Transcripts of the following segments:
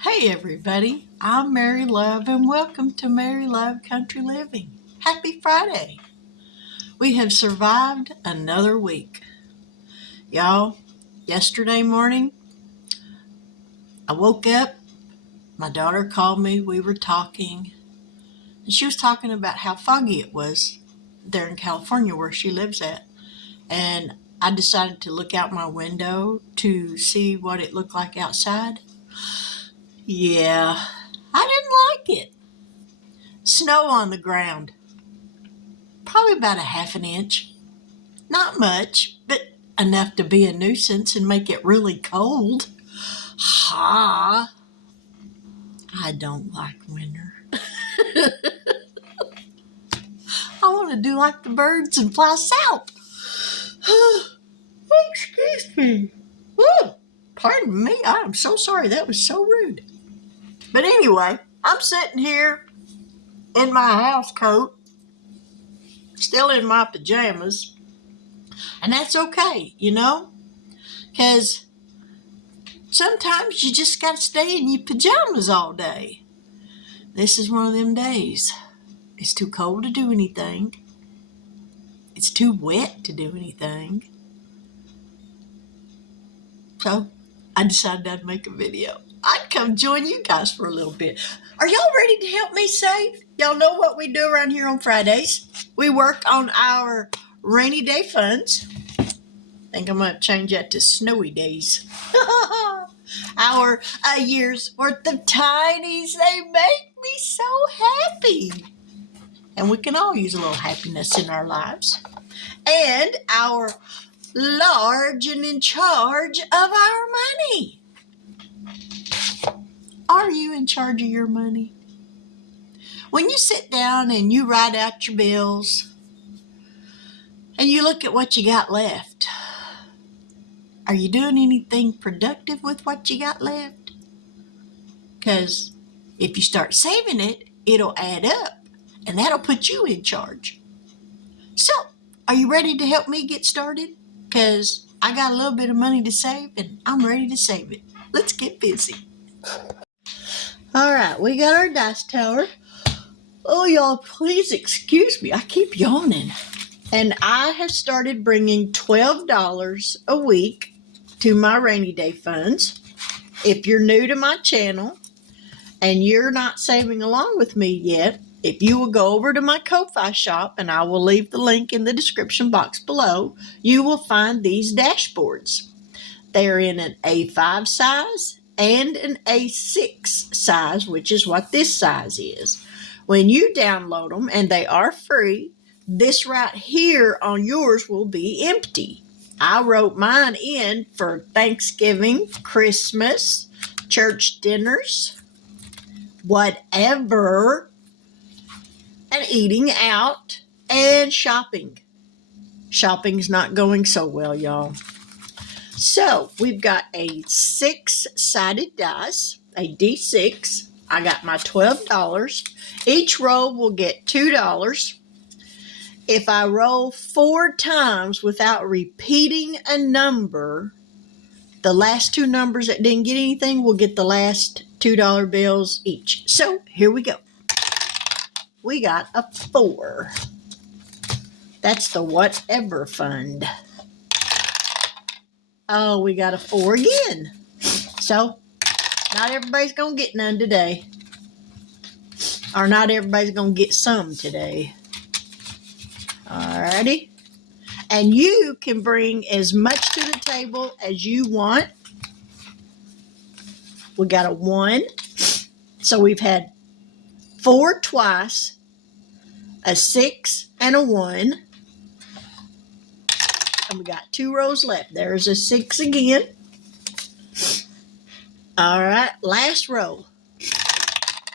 Hey everybody, I'm Mary Love and welcome to Mary Love Country Living. Happy Friday. We have survived another week. Y'all, yesterday morning I woke up, my daughter called me, we were talking, and she was talking about how foggy it was there in California where she lives at. And I decided to look out my window to see what it looked like outside. Yeah, I didn't like it. Snow on the ground. Probably about a half an inch. Not much, but enough to be a nuisance and make it really cold. Ha! I don't like winter. I want to do like the birds and fly south. Excuse me. Ooh, pardon me. I am so sorry. That was so rude. But anyway, I'm sitting here in my house coat, still in my pajamas, and that's okay, because sometimes you just got to stay in your pajamas all day. This is one of them days. It's too cold to do anything. It's too wet to do anything. So I decided I'd make a video. I'd come join you guys for a little bit. Are y'all ready to help me save? Y'all know what we do around here on Fridays. We work on our rainy day funds. I think I'm going to change that to snowy days. Our a year's worth of tinies. They make me so happy. And we can all use a little happiness in our lives. And our large and in charge of our money. Are you in charge of your money? When you sit down and you write out your bills and you look at what you got left, are you doing anything productive with what you got left? Because if you start saving it, it'll add up and that'll put you in charge. So, are you ready to help me get started? Because I got a little bit of money to save and I'm ready to save it. Let's get busy. All right, we got our dice tower. Oh, y'all, please excuse me. I keep yawning. And I have started bringing $12 a week to my rainy day funds. If you're new to my channel and you're not saving along with me yet, if you will go over to my Ko-Fi shop, and I will leave the link in the description box below, you will find these dashboards. They're in an A5 size and an A6 size, which is what this size is. When you download them, and they are free, this right here on yours will be empty. I wrote mine in for Thanksgiving, Christmas, church dinners, whatever, and eating out and shopping. Shopping's not going so well, y'all. So we've got a 6-sided dice, a D6. I got my $12. Each roll will get $2. If I roll 4 times without repeating a number, the last 2 numbers that didn't get anything will get the last $2 bills each. So here we go. We got a 4. That's the whatever fund. Oh, we got a 4 again. So, not everybody's going to get none today. Or not everybody's going to get some today. Alrighty. And you can bring as much to the table as you want. We got a 1. So we've had 4 twice, a 6, and a 1. And we got 2 rows left. There's a 6 again. All right, last row.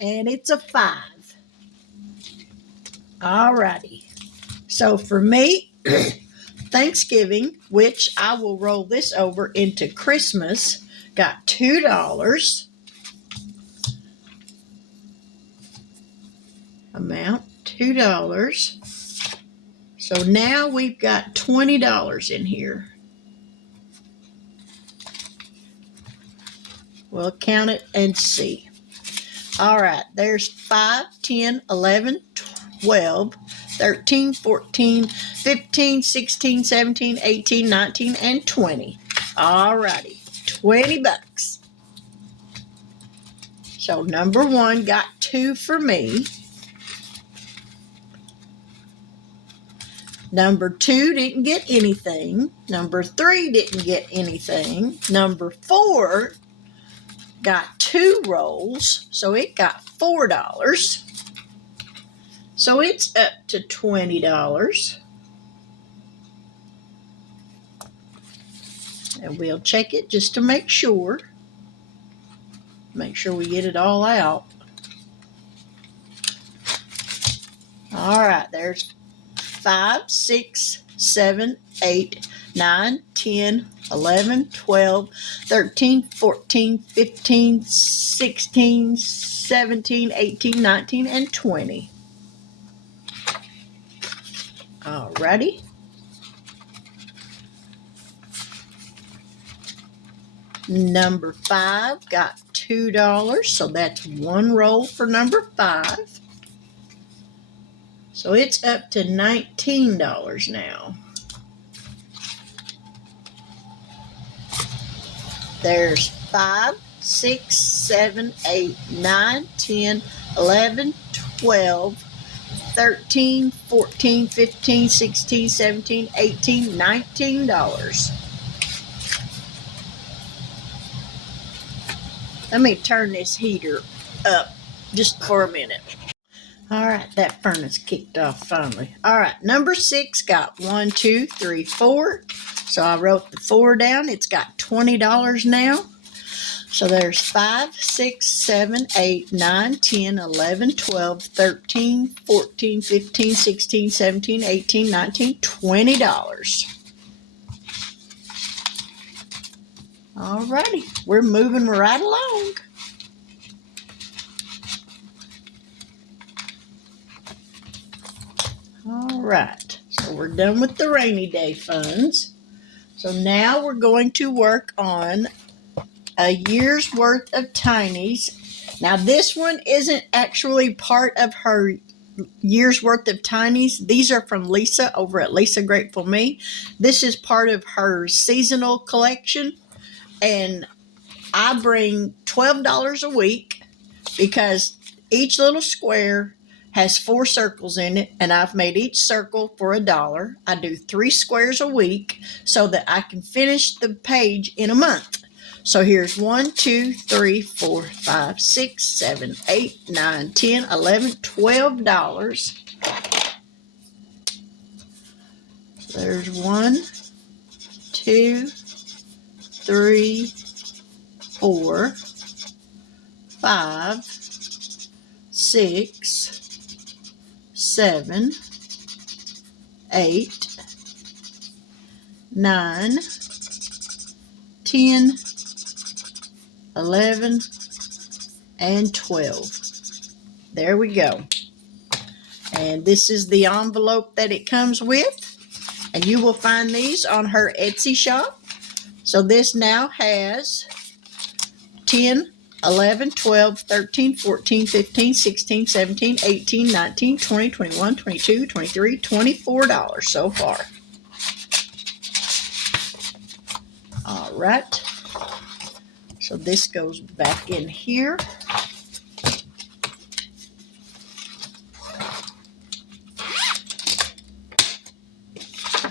And it's a 5. All righty. So for me, Thanksgiving, which I will roll this over into Christmas, got $2. Amount, $2. So now we've got $20 in here. We'll count it and see. All right, there's 5, 10, 11, 12, 13, 14, 15, 16, 17, 18, 19, and 20. All righty, 20 bucks. So number 1 got 2 for me. Number 2 didn't get anything. Number 3 didn't get anything. Number 4 got 2 rolls, so it got $4. So it's up to $20. And we'll check it just to make sure. Make sure we get it all out. All right, there's 5, 6, 7, 8, 9, 10, 11, 12, 13, 14, 15, 16, 17, 18, 19, and 20. All righty. Number 5 got $2, so that's 1 roll for number 5. So it's up to $19 now. There's 5, 6, 7, 8, 9, 10, 11, 12, 13, 14, 15, 16, 17, 18, $19. Let me turn this heater up just for a minute. All right, that furnace kicked off finally. All right, number 6 got 1, 2, 3, 4. So I wrote the 4 down. It's got $20 now. So there's 5, 6, 7, 8, 9, 10, 11, 12, 13, 14, 15, 16, 17, 18, 19, $20. All righty, we're moving right along. All right, so we're done with the rainy day funds. So now we're going to work on a year's worth of Tinies. Now this one isn't actually part of her year's worth of Tinies. These are from Lisa over at Lisa Grateful Me. This is part of her seasonal collection. And I bring $12 a week because each little square has 4 circles in it, and I've made each circle for $1. I do 3 squares a week so that I can finish the page in a month. So here's 1, 2, 3, 4, 5, 6, 7, 8, 9, 10, 11, $12. There's 1, 2, 3, 4, 5, 6, 7, 8, 9, 10, 11, and 12. There we go. And this is the envelope that it comes with. And you will find these on her Etsy shop. So this now has 10, 11, 12, 13, 14, 15, 16, 17, 18, 19, 20, 21, 22, 23, $24 so far. All right. So this goes back in here.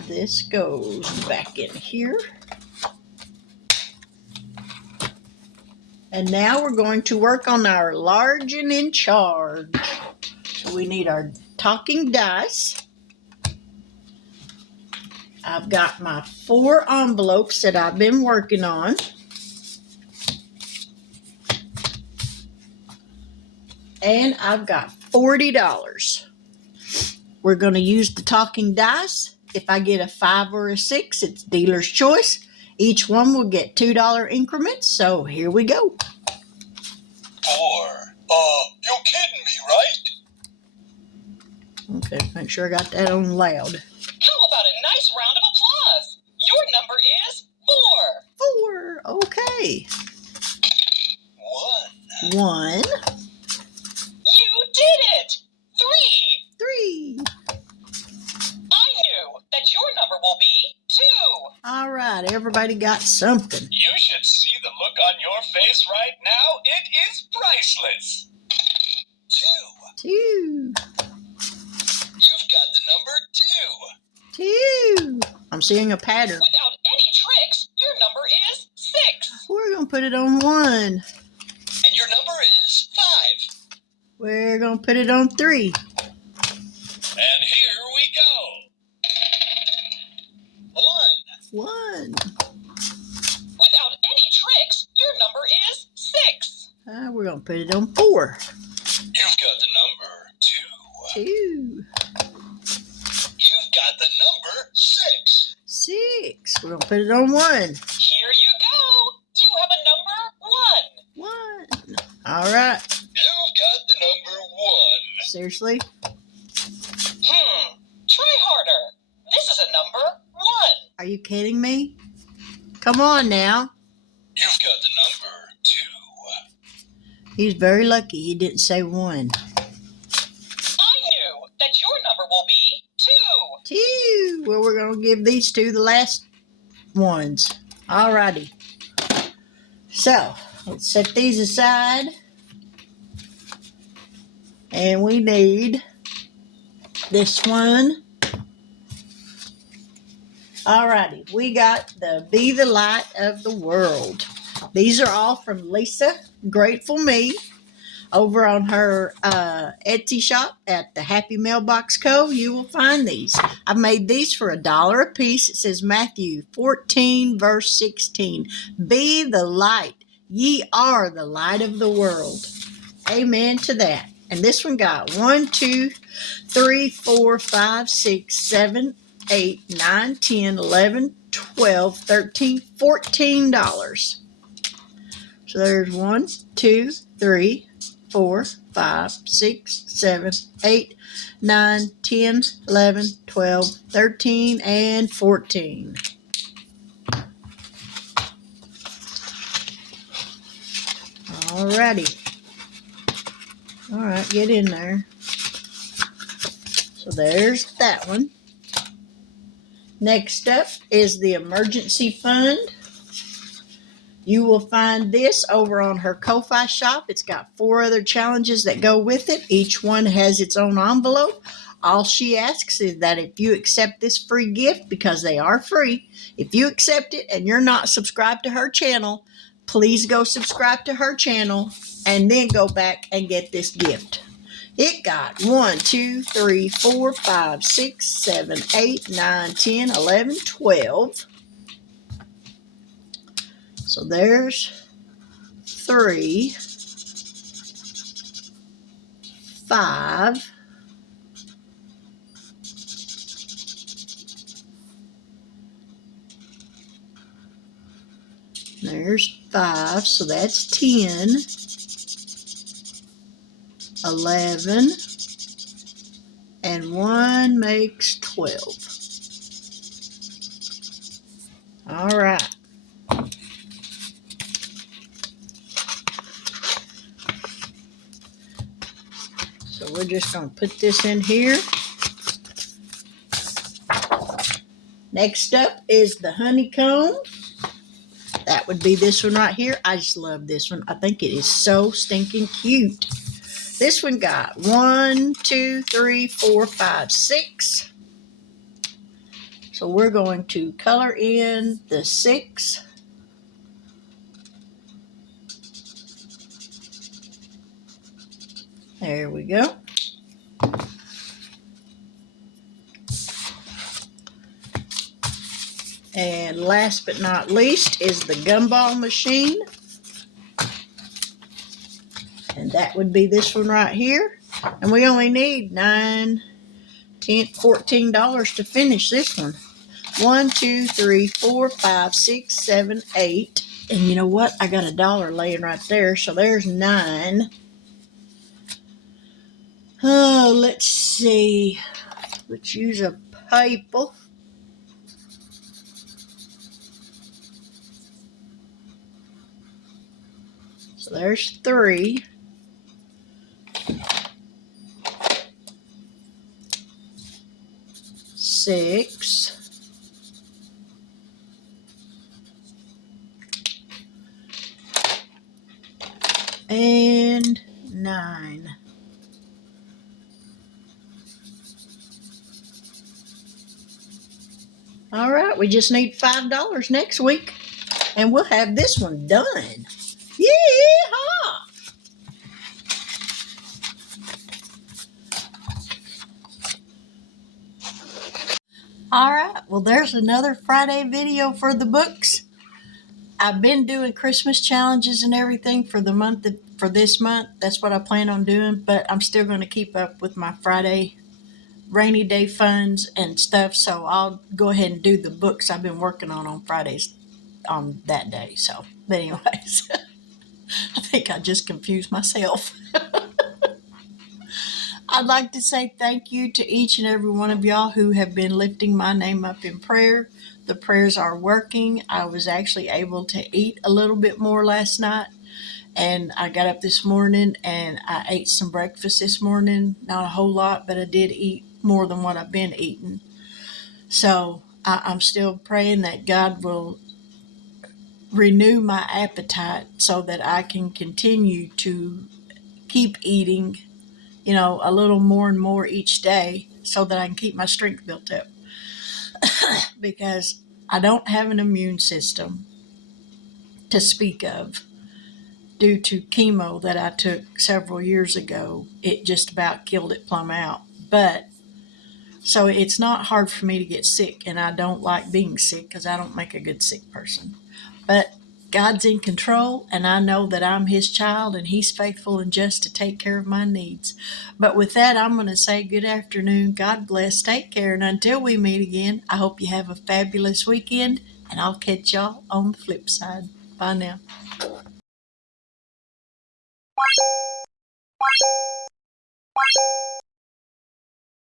This goes back in here. And now we're going to work on our large and in charge. So we need our talking dice. I've got my 4 envelopes that I've been working on. And I've got $40. We're going to use the talking dice. If I get a 5 or a 6, it's dealer's choice. Each one will get $2 increments, so here we go. 4. You're kidding me, right? Okay, make sure I got that on loud. How about a nice round of applause? Your number is 4. 4, okay. 1, You did it! 3. 3. I knew that your number will be 2. All right, everybody got something. You should see the look on your face right now. It is priceless. 2. 2, You've got the number 2. 2. I'm seeing a pattern. Without any tricks, your number is 6. We're going to put it on 1. And your number is 5. We're going to put it on 3. And here we go. 1. 1. Without any tricks, your number is 6. We're going to put it on 4. You've got the number 2. 2. You've got the number 6. 6. We're going to put it on 1. Here you go. You have a number 1. 1. All right. You've got the number 1. Seriously? Try harder. This is a number 1. Are you kidding me? Come on now. You've got the number 2. He's very lucky he didn't say 1. I knew that your number will be 2. 2. Well, we're going to give these two the last ones. All righty. So, let's set these aside. And we need this one. Alrighty, we got the Be the Light of the World. These are all from Lisa Grateful Me over on her Etsy shop at the Happy Mailbox Co. You will find these. I've made these for $1 a piece. It says Matthew 14 verse 16. Be the light. Ye are the light of the world. Amen to that. And this one got 1, 2, 3, 4, 5, 6, 7, 8, 9, 10, 11, 12, 13, $14. So there's 1, 2, 3, 4, 5, 6, 7, 8, 9, 10, 11, 12, 13, and 14. Alrighty. All right, get in there. So there's that one. Next up is the emergency fund. You will find this over on her Ko-Fi shop. It's got 4 other challenges that go with it. Each one has its own envelope. All she asks is that if you accept this free gift, because they are free, if you accept it and you're not subscribed to her channel, please go subscribe to her channel and then go back and get this gift. It got 1, 2, 3, 4, 5, 6, 7, 8, 9, 10, 11, 12. So there's 3, 5, there's 5, so that's 10, 11, and 1 makes 12. All right. So we're just going to put this in here. Next up is the honeycomb. That would be this one right here. I just love this one. I think it is so stinking cute. This one got 1, 2, 3, 4, 5, 6. So we're going to color in the 6. There we go. And last but not least is the gumball machine. And that would be this one right here. And we only need $9, $10, $14 to finish this one. 1, 2, 3, 4, 5, 6, 7, 8. And you know what? I got $1 laying right there. So there's 9. Oh, let's see. Let's use a paper. So there's 3. Six, and 9. All right, we just need $5 next week, and we'll have this one done. Yeehaw! All right, well, there's another Friday video for the books. I've been doing Christmas challenges and everything for this month. That's what I plan on doing, but I'm still going to keep up with my Friday rainy day funds and stuff. So I'll go ahead and do the books I've been working on Fridays on that day. So, but anyways, I think I just confused myself. I'd like to say thank you to each and every one of y'all who have been lifting my name up in prayer. The prayers are working. I was actually able to eat a little bit more last night, and I got up this morning and I ate some breakfast this morning. Not a whole lot, but I did eat more than what I've been eating. So I'm still praying that God will renew my appetite so that I can continue to keep eating, a little more and more each day so that I can keep my strength built up. Because I don't have an immune system to speak of due to chemo that I took several years ago. It just about killed it plumb out. But so it's not hard for me to get sick, and I don't like being sick because I don't make a good sick person. But God's in control, and I know that I'm his child, and he's faithful and just to take care of my needs. But with that, I'm going to say good afternoon. God bless. Take care. And until we meet again, I hope you have a fabulous weekend, and I'll catch y'all on the flip side. Bye now.